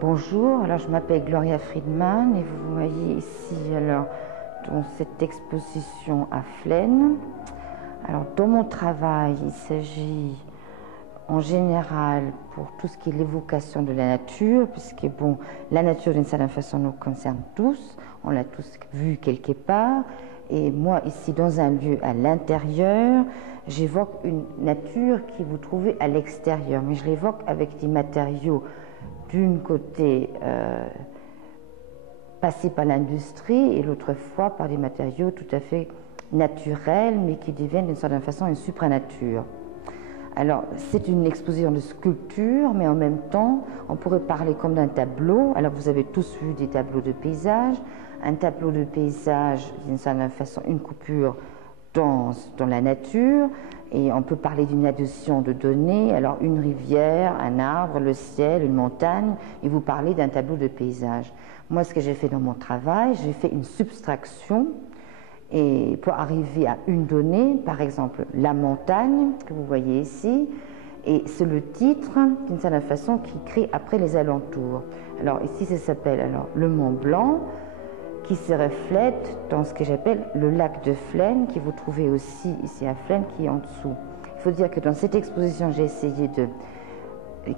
Bonjour, alors je m'appelle Gloria Friedman et vous voyez ici alors dans cette exposition à Flaine. Alors dans mon travail, il s'agit en général pour tout ce qui est l'évocation de la nature, puisque bon, la nature d'une certaine façon nous concerne tous, on l'a tous vu quelque part, et moi ici dans un lieu à l'intérieur, j'évoque une nature qui vous trouvez à l'extérieur, mais je l'évoque avec des matériaux d'une côté passés par l'industrie et l'autre fois par des matériaux tout à fait naturels mais qui deviennent d'une certaine façon une supranature. Alors c'est une exposition de sculpture mais en même temps on pourrait parler comme d'un tableau. Alors vous avez tous vu des tableaux de paysage. Un tableau de paysage d'une certaine façon une coupure dans la nature. Et on peut parler d'une addition de données, alors une rivière, un arbre, le ciel, une montagne, et vous parlez d'un tableau de paysage. Moi, ce que j'ai fait dans mon travail, j'ai fait une subtraction et pour arriver à une donnée, par exemple la montagne, que vous voyez ici, et c'est le titre, d'une certaine façon, qui crée après les alentours. Alors ici, ça s'appelle alors le Mont Blanc, qui se reflète dans ce que j'appelle le lac de Flaine, que vous trouvez aussi ici à Flaine, qui est en dessous. Il faut dire que dans cette exposition, j'ai essayé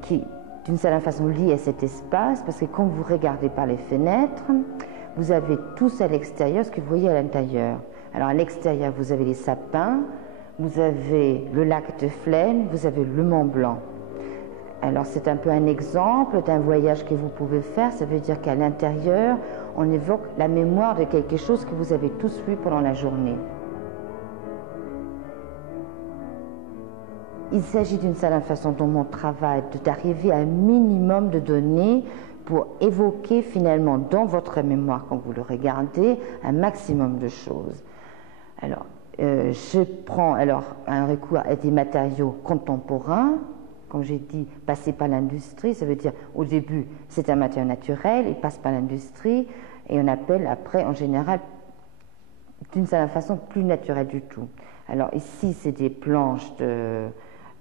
qui d'une certaine façon liée à cet espace, parce que quand vous regardez par les fenêtres, vous avez tous à l'extérieur ce que vous voyez à l'intérieur. Alors à l'extérieur, vous avez les sapins, vous avez le lac de Flaine, vous avez le Mont Blanc. Alors c'est un peu un exemple d'un voyage que vous pouvez faire, ça veut dire qu'à l'intérieur, on évoque la mémoire de quelque chose que vous avez tous vu pendant la journée. Il s'agit d'une certaine façon dans mon travail d'arriver à un minimum de données pour évoquer finalement dans votre mémoire quand vous le regardez un maximum de choses. Alors je prends alors un recours à des matériaux contemporains. Comme j'ai dit, passer par l'industrie, ça veut dire au début c'est un matériau naturel, il passe par l'industrie et on appelle après en général d'une certaine façon plus naturelle du tout. Alors ici c'est des planches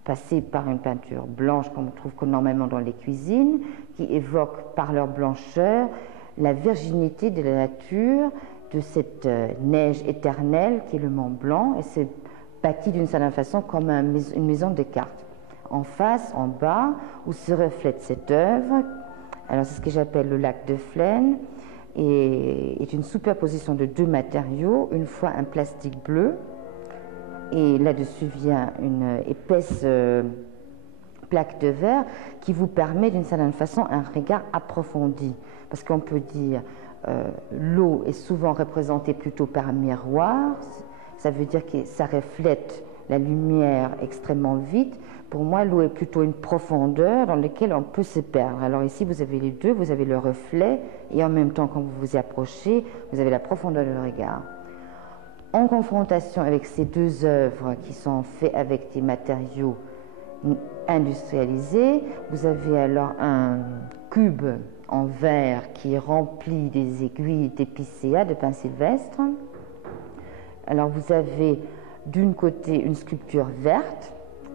passées par une peinture blanche qu'on trouve normalement dans les cuisines, qui évoquent par leur blancheur la virginité de la nature, de cette neige éternelle qui est le Mont Blanc, et c'est bâti d'une certaine façon comme une maison de cartes. En face, en bas, où se reflète cette œuvre. Alors c'est ce que j'appelle le lac de Flaine, et est une superposition de deux matériaux, une fois un plastique bleu, et là-dessus vient une épaisse plaque de verre qui vous permet d'une certaine façon un regard approfondi. Parce qu'on peut dire l'eau est souvent représentée plutôt par un miroir, ça veut dire que ça reflète la lumière extrêmement vite. Pour moi, l'eau est plutôt une profondeur dans laquelle on peut se perdre. Alors ici, vous avez les deux, vous avez le reflet, et en même temps, quand vous vous y approchez, vous avez la profondeur de regard. En confrontation avec ces deux œuvres qui sont faites avec des matériaux industrialisés, vous avez alors un cube en verre qui est rempli des aiguilles d'épicéa, de pin sylvestre. Alors vous avez d'une côté une sculpture verte,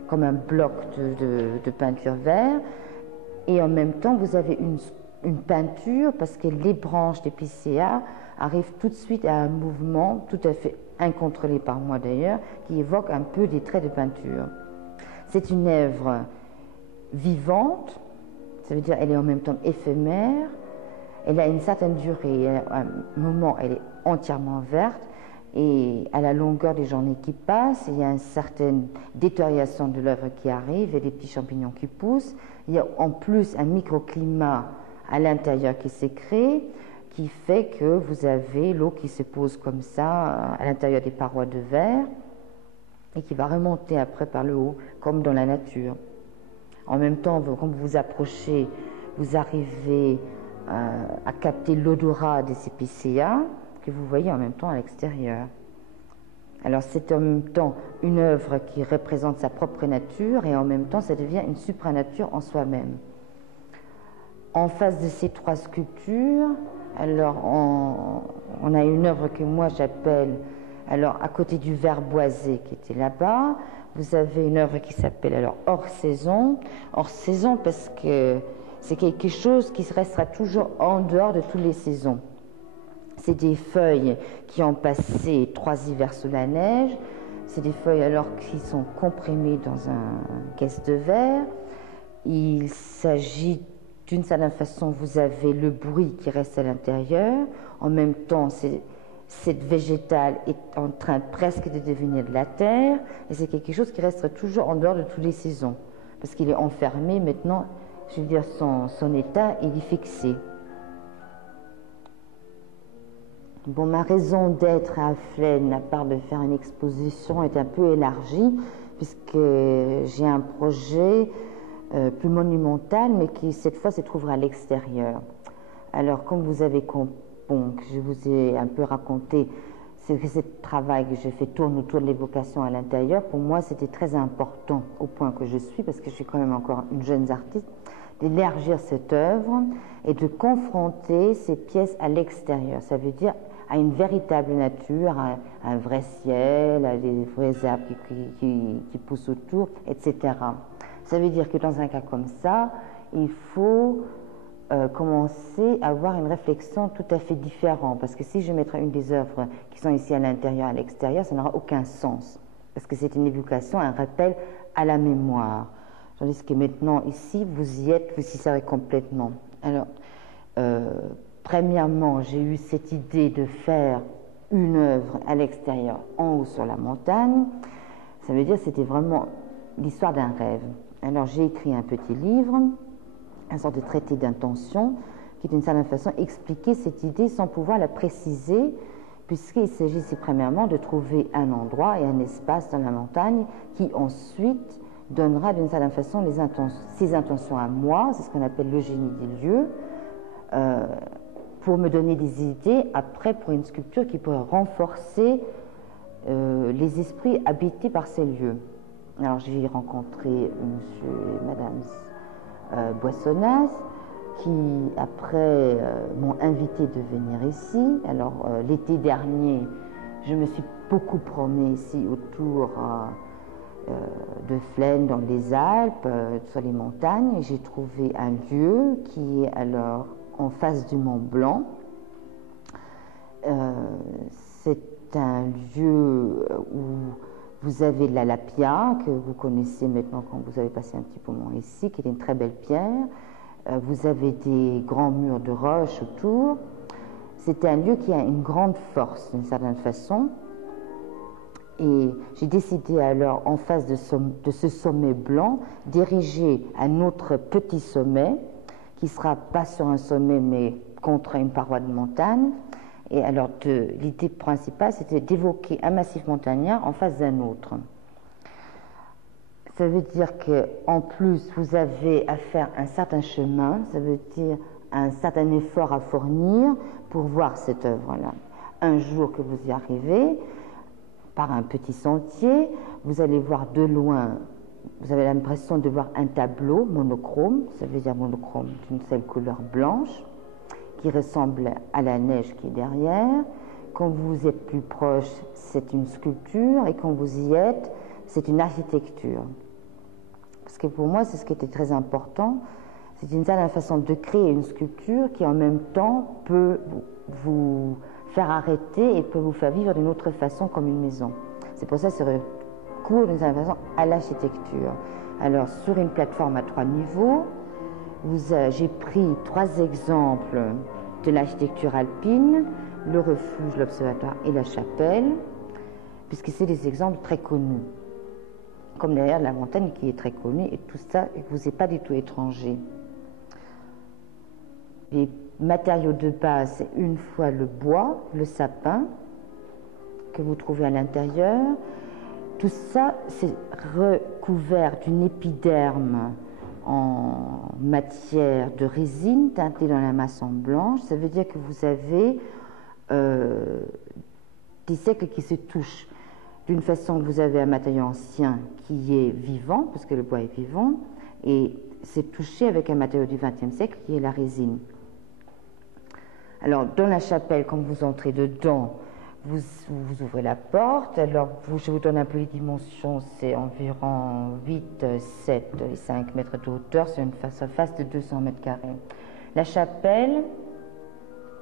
comme un bloc de peinture vert, et en même temps vous avez une peinture parce que les branches d'épicéa arrivent tout de suite à un mouvement tout à fait incontrôlé par moi d'ailleurs, qui évoque un peu des traits de peinture. C'est une œuvre vivante, ça veut dire elle est en même temps éphémère, elle a une certaine durée, à un moment elle est entièrement verte, et à la longueur des journées qui passent, il y a une certaine détérioration de l'œuvre qui arrive, et des petits champignons qui poussent. Il y a en plus un microclimat à l'intérieur qui s'est créé, qui fait que vous avez l'eau qui se pose comme ça à l'intérieur des parois de verre et qui va remonter après par le haut, comme dans la nature. En même temps, quand vous vous approchez, vous arrivez à capter l'odorat des épicéas que vous voyez en même temps à l'extérieur. Alors c'est en même temps une œuvre qui représente sa propre nature et en même temps ça devient une supranature en soi-même. En face de ces trois sculptures, Alors, on a une œuvre que moi j'appelle, alors à côté du ver boisé qui était là-bas, vous avez une œuvre qui s'appelle alors hors saison. Hors saison parce que c'est quelque chose qui restera toujours en dehors de toutes les saisons. C'est des feuilles qui ont passé 3 hivers sous la neige. C'est des feuilles alors qui sont comprimées dans un caisse de verre. Il s'agit d'une certaine façon, vous avez le bruit qui reste à l'intérieur. En même temps, cette végétale est en train presque de devenir de la terre. Et c'est quelque chose qui restera toujours en dehors de toutes les saisons. Parce qu'il est enfermé maintenant, je veux dire, son état il est fixé. Bon, ma raison d'être à Flaine, à part de faire une exposition, est un peu élargie, puisque j'ai un projet plus monumental, mais qui cette fois se trouvera à l'extérieur. Alors, comme vous avez compris, que je vous ai un peu raconté, c'est que ce travail que j'ai fait tourne autour de l'évocation à l'intérieur. Pour moi, c'était très important, au point que je suis, parce que je suis quand même encore une jeune artiste, d'élargir cette œuvre et de confronter ces pièces à l'extérieur. Ça veut dire à une véritable nature, à un vrai ciel, à des vrais arbres qui poussent autour, etc. Ça veut dire que dans un cas comme ça, il faut commencer à avoir une réflexion tout à fait différente. Parce que si je mettrais une des œuvres qui sont ici à l'intérieur, à l'extérieur, ça n'aura aucun sens. Parce que c'est une évocation, un rappel à la mémoire. Tandis que maintenant, ici, vous y êtes, vous y serez complètement. Alors, premièrement, j'ai eu cette idée de faire une œuvre à l'extérieur, en haut sur la montagne. Ça veut dire que c'était vraiment l'histoire d'un rêve. Alors, j'ai écrit un petit livre, une sorte de traité d'intention, qui d'une certaine façon expliquait cette idée sans pouvoir la préciser, puisqu'il s'agissait premièrement de trouver un endroit et un espace dans la montagne qui ensuite donnera d'une certaine façon ses intentions à moi, c'est ce qu'on appelle le génie des lieux, pour me donner des idées après pour une sculpture qui pourrait renforcer les esprits habités par ces lieux. Alors j'ai rencontré monsieur et madame Boissonnas qui après m'ont invité de venir ici. Alors l'été dernier, je me suis beaucoup promenée ici autour de Flaine, dans les Alpes, sur les montagnes. J'ai trouvé un lieu qui est alors en face du Mont Blanc. C'est un lieu où vous avez la Lapia, que vous connaissez maintenant quand vous avez passé un petit moment ici, qui est une très belle pierre. Vous avez des grands murs de roche autour. C'est un lieu qui a une grande force, d'une certaine façon. Et j'ai décidé alors, en face de ce sommet blanc, d'ériger un autre petit sommet, qui sera pas sur un sommet, mais contre une paroi de montagne. Et alors, l'idée principale, c'était d'évoquer un massif montagnard en face d'un autre. Ça veut dire qu'en plus, vous avez à faire un certain chemin, ça veut dire un certain effort à fournir pour voir cette œuvre-là. Un jour que vous y arrivez, par un petit sentier, vous allez voir de loin, vous avez l'impression de voir un tableau monochrome, ça veut dire monochrome d'une seule couleur blanche, qui ressemble à la neige qui est derrière. Quand vous êtes plus proche, c'est une sculpture, et quand vous y êtes, c'est une architecture. Parce que pour moi, c'est ce qui était très important, c'est une certaine façon de créer une sculpture qui en même temps peut vous faire arrêter et peut vous faire vivre d'une autre façon comme une maison. C'est pour ça que c'est recours d'une certaine façon à l'architecture. Alors sur une plateforme à 3 niveaux, j'ai pris 3 exemples de l'architecture alpine, le refuge, l'observatoire et la chapelle, puisque c'est des exemples très connus. Comme d'ailleurs la montagne qui est très connue, et tout ça ne vous est pas du tout étranger. Les matériaux de base, c'est une fois le bois, le sapin, que vous trouvez à l'intérieur. Tout ça, c'est recouvert d'une épiderme en matière de résine teintée dans la masse en blanche. Ça veut dire que vous avez des siècles qui se touchent. D'une façon, vous avez un matériau ancien qui est vivant, parce que le bois est vivant, et c'est touché avec un matériau du XXe siècle qui est la résine. Alors, dans la chapelle, quand vous entrez dedans, vous ouvrez la porte. Alors, je vous donne un peu les dimensions, c'est environ 8, 7 et 5 mètres de hauteur, c'est une face de 200 mètres carrés. La chapelle,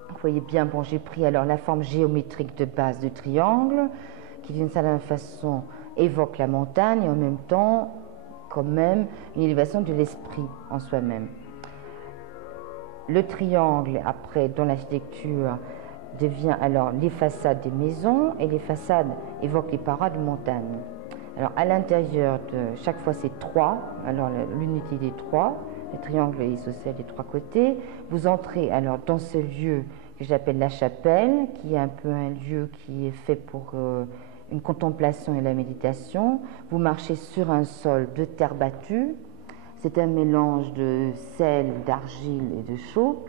vous voyez bien, bon, j'ai pris alors la forme géométrique de base du triangle, qui d'une certaine façon évoque la montagne et en même temps, quand même, une élévation de l'esprit en soi-même. Le triangle, après, dans l'architecture, devient alors les façades des maisons et les façades évoquent les parois de montagne. Alors, à l'intérieur de chaque fois, c'est 3, alors l'unité des 3, le triangle est isocèle des 3 côtés. Vous entrez alors dans ce lieu que j'appelle la chapelle, qui est un peu un lieu qui est fait pour une contemplation et la méditation. Vous marchez sur un sol de terre battue. C'est un mélange de sel, d'argile et de chaux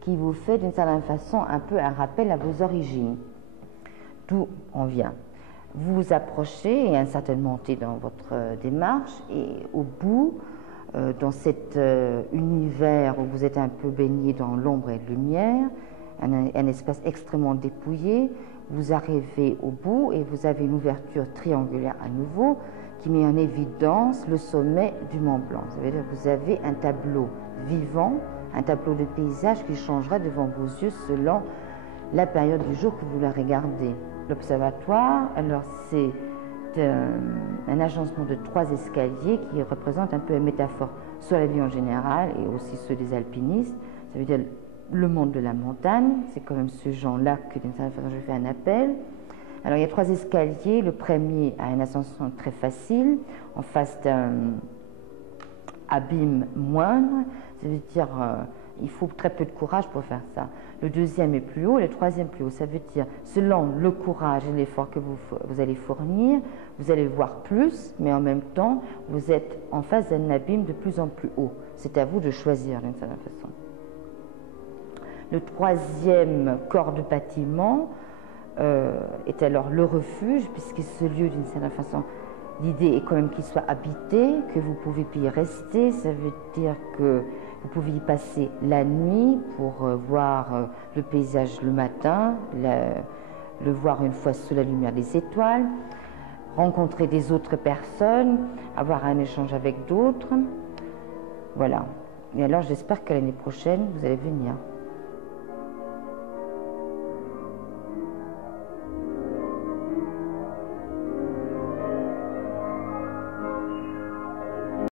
qui vous fait d'une certaine façon un peu un rappel à vos origines, d'où on vient. Vous vous approchez, il y a une certaine montée dans votre démarche et au bout, dans cet univers où vous êtes un peu baigné dans l'ombre et la lumière, un espace extrêmement dépouillé, vous arrivez au bout et vous avez une ouverture triangulaire à nouveau qui met en évidence le sommet du Mont Blanc. Ça veut dire que vous avez un tableau vivant, un tableau de paysage qui changera devant vos yeux selon la période du jour que vous la regardez. L'observatoire, alors c'est un agencement de 3 escaliers qui représente un peu une métaphore sur la vie en général et aussi ceux des alpinistes. Ça veut dire le monde de la montagne, c'est quand même ce genre-là que d'une certaine façon je fais un appel. Alors il y a 3 escaliers, le premier a une ascension très facile, en face d'un abîme moindre, ça veut dire il faut très peu de courage pour faire ça. Le deuxième est plus haut, le troisième plus haut, ça veut dire selon le courage et l'effort que vous allez fournir, vous allez voir plus, mais en même temps vous êtes en face d'un abîme de plus en plus haut. C'est à vous de choisir d'une certaine façon. Le troisième corps de bâtiment est alors le refuge, puisque ce lieu, d'une certaine façon, l'idée est quand même qu'il soit habité, que vous pouvez y rester. Ça veut dire que vous pouvez y passer la nuit pour voir le paysage le matin, le voir une fois sous la lumière des étoiles, rencontrer des autres personnes, avoir un échange avec d'autres. Voilà. Et alors, j'espère que l'année prochaine, vous allez venir.